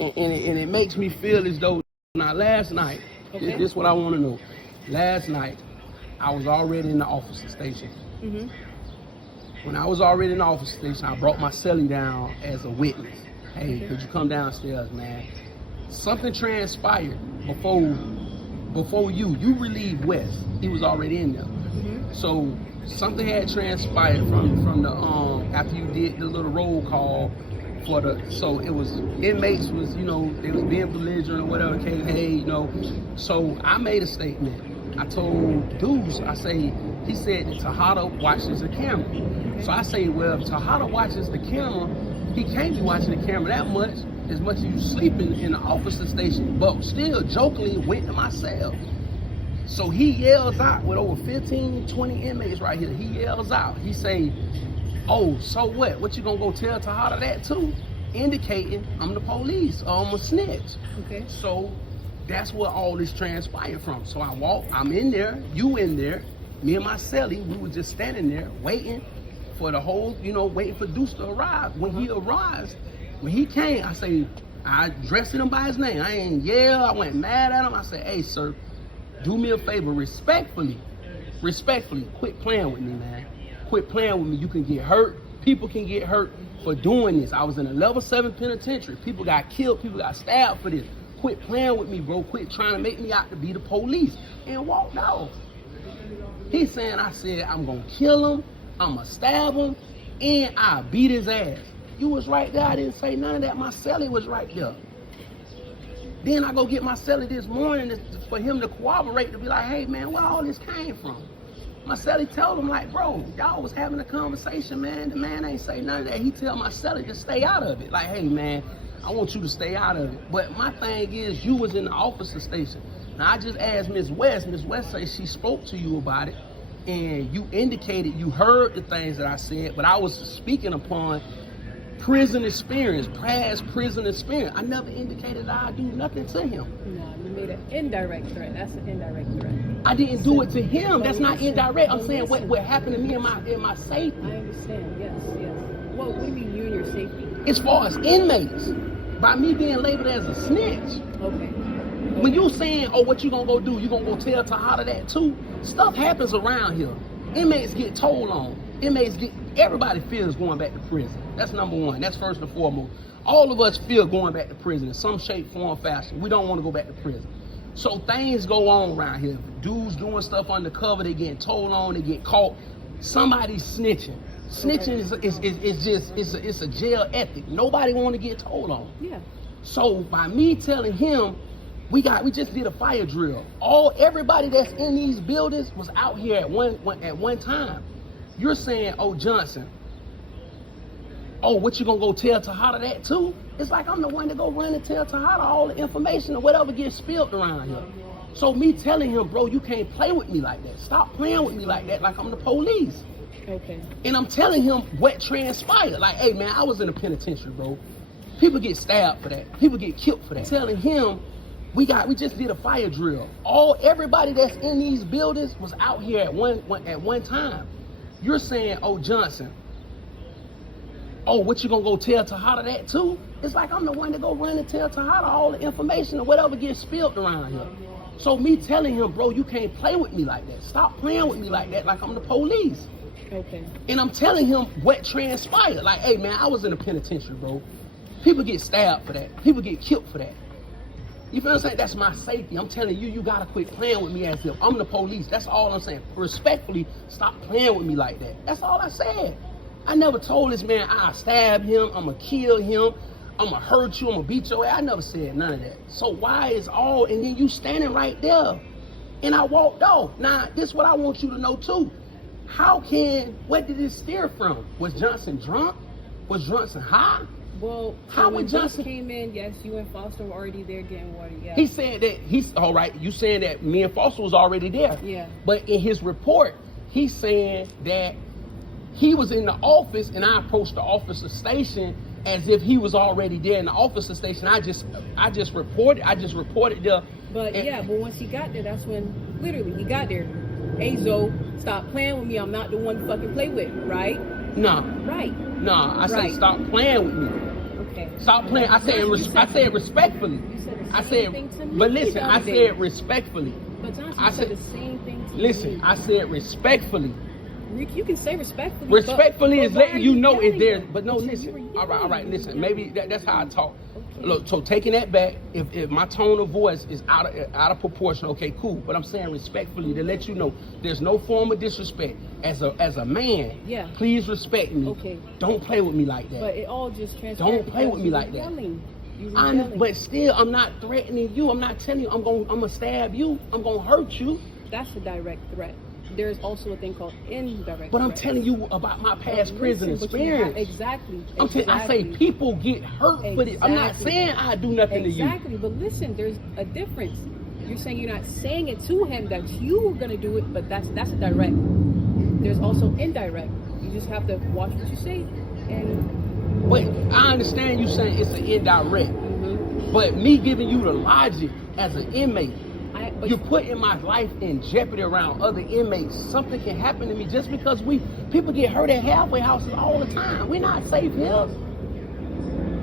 and it makes me feel as though, now last night, Okay. this is what I want to know. Last night, I was already in the officer station. Mm-hmm. When I was already in the officer station, I brought my celly down as a witness. Hey, could you come downstairs, man? Something transpired before you relieved West. He was already in there. Mm-hmm. So something had transpired from the after you did the little roll call for the, so it was inmates was, you know, they was being belligerent or whatever case, hey, you know. So I made a statement. I told dudes, I say, he said that Tejada watches the camera. So I say, well, if Tejada watches the camera, he can't be watching the camera that much, as much as you sleeping in the officer station. But still jokingly went to my cell. So he yells out with over 15, 20 inmates right here. He yells out, he say, oh, so what? What you gonna go tell Tejada that too? Indicating I'm the police, or I'm a snitch. Okay. So that's where all this transpired from. So I walk, I'm in there, you in there, me and my celly, we were just standing there waiting for the whole, you know, waiting for Deuce to arrive. When he arrives, when he came, I say, I addressed him by his name. I ain't yell, I went mad at him. I said, hey, sir, do me a favor, respectfully, quit playing with me, man. Quit playing with me. You can get hurt. People can get hurt for doing this. I was in a level 7 penitentiary. People got killed. People got stabbed for this. Quit playing with me, bro. Quit trying to make me out to be the police. And walked off. He's saying, I said, I'm going to kill him. I'm going to stab him. And I beat his ass. You was right there. I didn't say none of that. My celly was right there. Then I go get my celly this morning for him to corroborate, to be like, hey, man, where all this came from? My celly told him, like, bro, y'all was having a conversation, man. The man ain't say none of that. He tell my celly to stay out of it. Like, hey, man, I want you to stay out of it. But my thing is, you was in the officer station. Now, I just asked Ms. West. Ms. West say she spoke to you about it, and you indicated you heard the things that I said, but I was speaking upon prison experience, past prison experience. I never indicated that I do nothing to him. No, you made an indirect threat. That's an indirect threat. I didn't do it to him. That's not indirect. I'm saying what happened to me in my safety. I understand. Yes, yes. Well, what do you mean you and your safety? As far as inmates, by me being labeled as a snitch. Okay. When you saying, oh, what you gonna go do? You gonna go tell Tejada that too? Stuff happens around here. Inmates get told on. Everybody fears going back to prison. That's number one. That's first and foremost. All of us fear going back to prison in some shape, form, fashion. We don't want to go back to prison. So things go on around here. Dudes doing stuff undercover, they getting told on, they get caught. Somebody's snitching. Snitching is a jail ethic. Nobody want to get told on. Yeah. So by me telling him, we just did a fire drill. Everybody that's in these buildings was out here at one time. You're saying, oh, Johnson, oh, what you gonna go tell Tejada that too? It's like I'm the one to go run and tell Tejada all the information or whatever gets spilled around here. So me telling him, bro, you can't play with me like that. Stop playing with me like that, like I'm the police. Okay. And I'm telling him what transpired. Like, hey, man, I was in a penitentiary, bro. People get stabbed for that. People get killed for that. Telling him, we just did a fire drill. Everybody that's in these buildings was out here at one time. You're saying, oh, Johnson, oh, what you gonna go tell Tejada that too? It's like I'm the one to go run and tell Tejada all the information or whatever gets spilled around here. So me telling him, bro, you can't play with me like that. Stop playing with me like that, like I'm the police. Okay. And I'm telling him what transpired. Like, hey, man, I was in a penitentiary, bro. People get stabbed for that. People get killed for that. You feel what I'm saying? That's my safety. I'm telling you, you gotta quit playing with me as if I'm the police. That's all I'm saying. Respectfully, stop playing with me like that. That's all I said. I never told this man I'll stab him, I'm gonna kill him, I'm gonna hurt you, I'm gonna beat your ass. I never said none of that. So why is and then you standing right there and I walked off. Now, this is what I want you to know too. What did it steer from? Was Johnson drunk? Was Johnson high? Well, how would Johnson came in? Yes, you and Foster were already there getting water. Yeah. He said that he's all right. You saying that me and Foster was already there? Yeah. But in his report, he's saying that he was in the office and I approached the officer station as if he was already there in the officer station. I just reported there. But but once he got there, that's when literally he got there. Hey, Zoe, stop playing with me. I'm not the one to fucking play with, right? Nah. Right. Nah, I said stop playing with me. Okay. Stop playing. I said respectfully. You said the I same said, thing to me but listen, the I other day. said respectfully. But Johnson, I you said said- the same thing to me. Listen, I said respectfully. You can say respectfully. Respectfully but is why letting are you know yelling if there's, then? but no, But you listen. were All right, yelling. listen. Maybe that's how I talk. Okay. Look, so taking that back, if my tone of voice is out of proportion, okay, cool. But I'm saying respectfully to let you know there's no form of disrespect. As a man, Yeah. please respect me. Okay. Don't play with me like that. But it all just transpired. Don't play because with me you were like that. yelling. You were yelling. But still, I'm not threatening you. I'm not telling you I'm gonna stab you. I'm gonna hurt you. That's a direct threat. There's also a thing called indirect. But I'm threat. telling you about my past prison Listen, but you experience. exactly. I say people get hurt, but I'm not Exactly. saying I do nothing to you. Exactly, but listen, there's a difference. You're saying you're not saying it to him that you were gonna do it, but that's a direct. There's also indirect. You just have to watch what you say, and But I understand you saying it's an indirect. But me giving you the logic as an inmate, you're putting my life in jeopardy around other inmates. Something can happen to me just because people get hurt at halfway houses all the time. We're not safe here.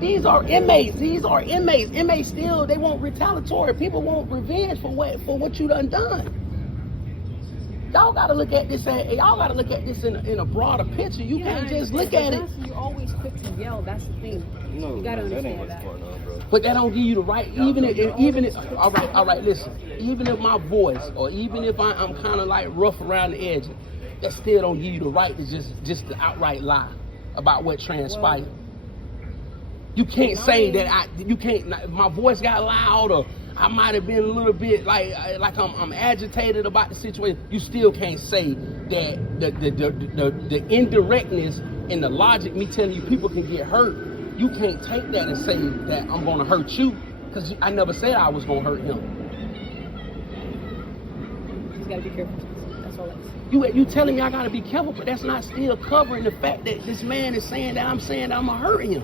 These are inmates. Inmates still, they want retaliatory. People want revenge for what you done. Y'all gotta look at this. Y'all gotta look at this in a broader picture. You can't just look at it. You're always quick to yell. That's the thing. No, you gotta that ain't understand what's that. going on, bro. But that don't give you the right. All right. Listen. Even if my voice, or even if I'm kind of like rough around the edges, that still don't give you the right to just to outright lie about what transpired. You can't say that you can't. My voice got loud, or I might have been a little bit like I'm agitated about the situation. You still can't say that the indirectness and the logic, me telling you people can get hurt. You can't take that and say that I'm gonna hurt you, because I never said I was gonna hurt him. You just gotta be careful. That's all I'm saying. You telling me I gotta be careful, but that's not still covering the fact that this man is saying that I'm gonna hurt him.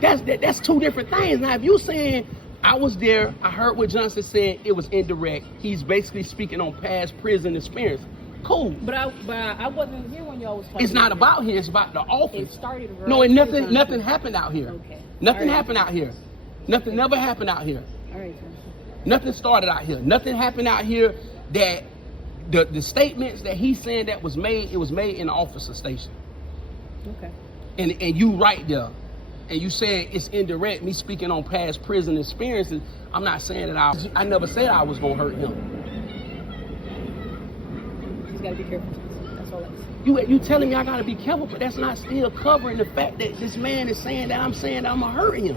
That's two different things. Now, if you saying I was there, I heard what Johnson said, it was indirect. He's basically speaking on past prison experience. Cool. But I wasn't here when y'all was talking. It's not about here. It's about the office. It started. Right. No, and nothing happened out here. Okay. Nothing All right. happened out here. Nothing never happened out here. All right, Johnson. Nothing started out here. Nothing happened out here. That the statements that he's saying that was made, it was made in the officer station. Okay. And you right there. And you saying it's indirect, me speaking on past prison experiences. I'm not saying that I never said I was gonna hurt him. You just gotta be careful. That's all I'm saying. You telling me I gotta be careful, but that's not still covering the fact that this man is saying that I'm gonna hurt him.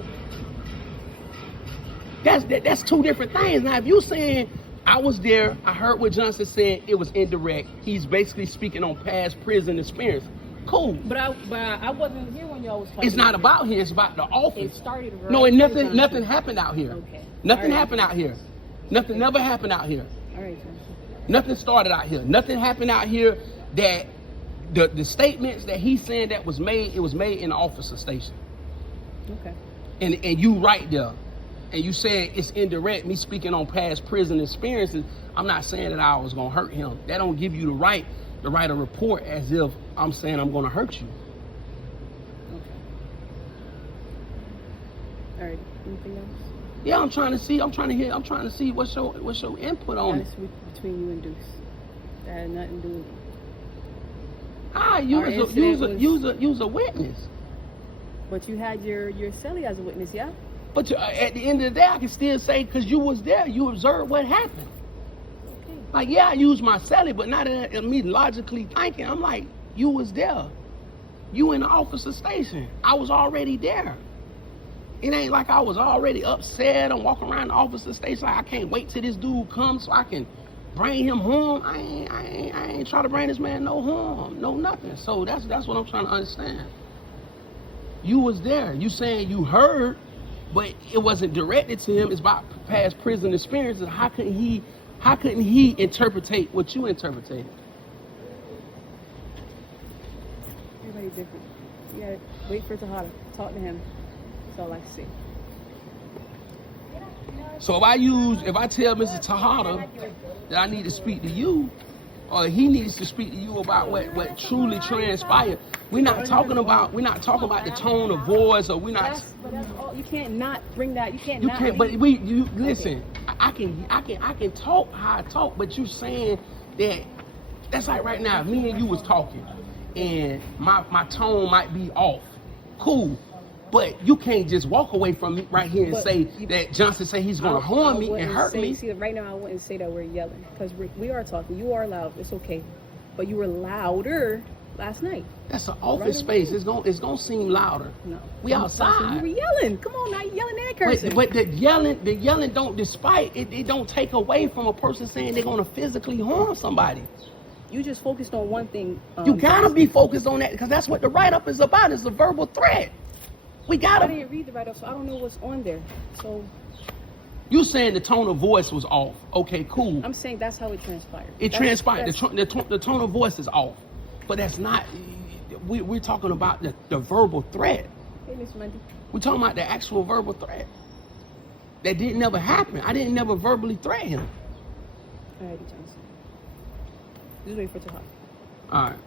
That's two different things. Now, if you saying I was there, I heard what Johnson said, it was indirect. He's basically speaking on past prison experience. Cool. But I wasn't here when y'all was talking. It's not about here. It's about the office. It started. Right. No, and nothing happened out here. Okay. Nothing All right. happened out here. Nothing never happened out here. All right, Johnson. Nothing started out here. Nothing happened out here. That the statements that he's saying that was made, it was made in the officer station. Okay. And you right there. And you saying it's indirect, me speaking on past prison experiences. I'm not saying that I was gonna hurt him. That don't give you the right to write a report as if I'm saying I'm gonna hurt you. Okay. All right. Anything else? Yeah, I'm trying to see what's your input on it. That's between you and Deuce. That had nothing to do with it. You was a witness. But you had your cellie as a witness, yeah? But at the end of the day, I can still say, because you was there, you observed what happened. Okay. Like, yeah, I used my cellie, but not in me logically thinking. I'm like, you was there. You in the officer station. I was already there. It ain't like I was already upset. I'm walking around the officer station like I can't wait till this dude comes so I can bring him home. I ain't try to bring this man no harm, no nothing. So that's what I'm trying to understand. You was there. You saying you heard, but it wasn't directed to him. It's about past prison experiences. How couldn't he interpretate what you interpreted? Everybody different. You gotta wait for Tahada. Talk to him. That's all I see. So if I tell Mr. Tahada that I need to speak to you, or he needs to speak to you about what truly transpired. We're not talking about the tone of voice, or we're not. But that's all. You can't not bring that. You can't. You not can't. be- But you listen. I can talk how I talk, but you saying that. That's like right now. Me and you was talking, and my tone might be off. Cool. But you can't just walk away from me right here and say that Johnson say he's going to harm me and hurt me. See, right now I wouldn't say that we're yelling, because we are talking. You are loud. It's okay. But you were louder last night. That's an office space. It's gonna seem louder. No. We outside. You were yelling. Come on now, you yelling and cursing. But the yelling don't, despite it don't take away from a person saying they're going to physically harm somebody. You just focused on one thing. You gotta be focused on that, because that's what the write-up is about. It's a verbal threat. We I gotta. didn't read the write-up, so I don't know what's on there. So You saying the tone of voice was off? Okay, cool. I'm saying that's how it transpired. It transpired. The tone of voice is off, but that's not. We're talking about the verbal threat. Hey, Miss Monday. We're talking about the actual verbal threat. That didn't never happen. I didn't never verbally threaten him. All right, Johnson. Just wait for it to hot. All right.